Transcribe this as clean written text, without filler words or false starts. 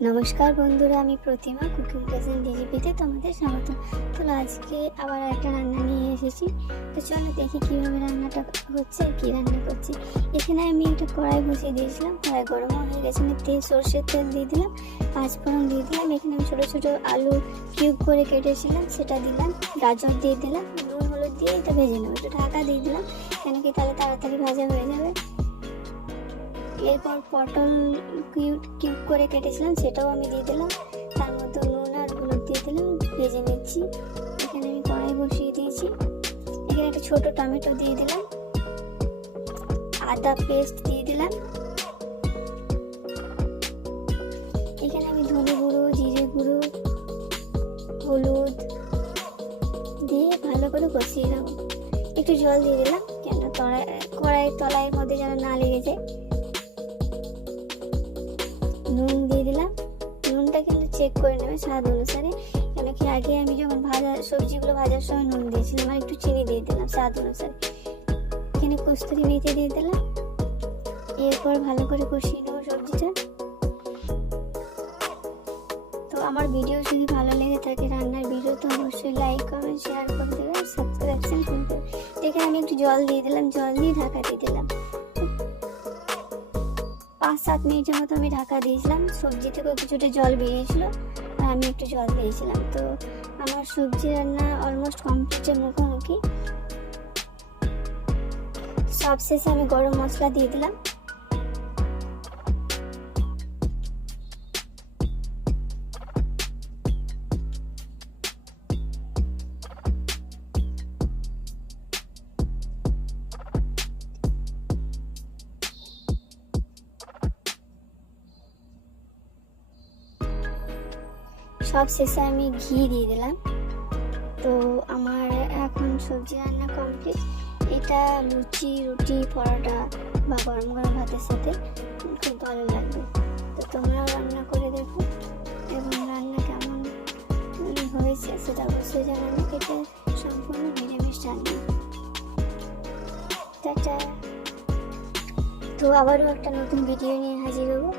নমস্কার বন্ধুরা, আমি প্রতিমা কুকিং প্রেজেন্ট ডিজিপিতে তোমাদের স্বাগত। তো আজকে আবার একটা রান্না নিয়ে এসেছি। তো চলো দেখি কীভাবে রান্নাটা হচ্ছে, কী রান্না করছি। এখানে আমি একটা কড়াই বসিয়ে দিয়েছিলাম, কড়াই গরম হয়ে গেছে, তেল সর্ষের তেল দিয়ে দিলাম, 5 ফোড়ন দিয়ে দিলাম। এখানে আমি ছোটো ছোটো আলু কিউব করে কেটেছিলাম, সেটা দিলাম, গাজর দিয়ে দিলাম, নুন হলুদ দিয়ে এটা ভেজে নেবো। একটু ঢাকা দিয়ে দিলাম, কেন কি তাহলে তাড়াতাড়ি ভাজা হয়ে যাবে। এরপর পটল কিউব করে কেটেছিলাম, সেটাও আমি দিয়ে দিলাম, তার মধ্যে নুন আর হলুদ দিয়ে দিলাম, ভেজে নিচ্ছি। এখানে আমি কড়াই বসিয়ে দিয়েছি, এখানে একটা ছোট টমেটো দিয়ে দিলাম, আদা পেস্ট দিয়ে দিলাম, এখানে আমি ধনে গুঁড়ো, জিরে গুঁড়ো, হলুদ দিয়ে ভালো করে কষিয়ে নেব। একটু জল দিয়ে দিলাম, কেন কড়াইয়ের তলার মধ্যে যেন না লেগে যায়। নুন দিয়ে দিলাম, নুনটা কিন্তু চেক করে নেবে স্বাদ অনুসারে, কেন কি আগে আমি যখন সবজিগুলো ভাজার সময় নুন দিয়েছিলাম, আর একটু চিনি দিয়ে দিলাম স্বাদ অনুসারে। এখানে কস্তুরি মেথি দিয়ে দিলাম। এরপর ভালো করে কষিয়ে নেবো সবজিটা। তো আমার ভিডিও যদি ভালো লেগে থাকে, রান্নার ভিডিও, তো অবশ্যই লাইক কমেন্ট শেয়ার করে দেবেন, সাবস্ক্রাইবশন করে দেবেন। এখানে আমি একটু জল দিয়ে দিলাম, জল দিয়ে ঢাকা দিয়ে দিলাম। 5-7 মিনিটের মতো আমি ঢাকা দিয়েছিলাম। সবজি থেকেও কিছুটা জল বেরিয়েছিল আর আমি একটু জল দিয়েছিলাম। তো আমার সবজি রান্না অলমোস্ট কমপ্লিটের মুখোমুখি। সবশেষে আমি গরম মশলা দিয়ে দিলাম। সব শেষে আমি ঘি দিয়ে দিলাম। তো আমার এখন সবজি রান্না কমপ্লিট। এটা লুচি, রুটি, পরোটা বা গরম গরম ভাতের সাথে খুব ভালো লাগবে। তো তোমরাও রান্না করে দেখো, এবং রান্না কেমন হয়েছে সেটা অবশ্যই জানাবে। এটা সম্পূর্ণ নিরামিষ রান্না। টাটা। তো আবারও একটা নতুন ভিডিও নিয়ে হাজির হবো।